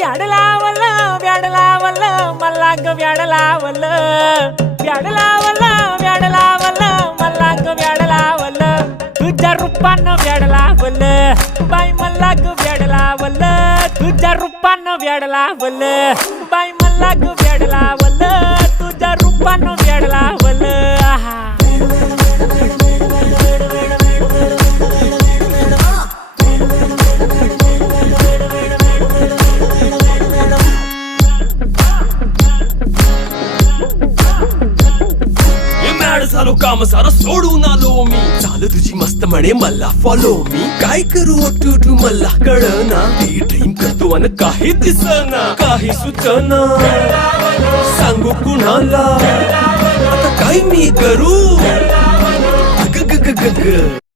व्याड लावलं व्याड लावलं मला ग व्याड लावलं व्याड लावलं व्याड लावलं मला ग व्याड लावलं तुझ्या रूपानं व्याड लावलं बाई मला ग व्याड लावलं तुझ्या रूपानं व्याड लावलं बाई मला ग व्याड लावलं तुझ्या रूपानं व्याड लावलं आहा झालो काम सारं सोडून आलो मी चाल तुझी मस्त म्हणे मला फॉलो मी काय करू टू मला कळना ती ड्रीम करतो आणि काही दिसना काही सुचना सांगू कुणाला आता काय मी करू ग ग ग ग ग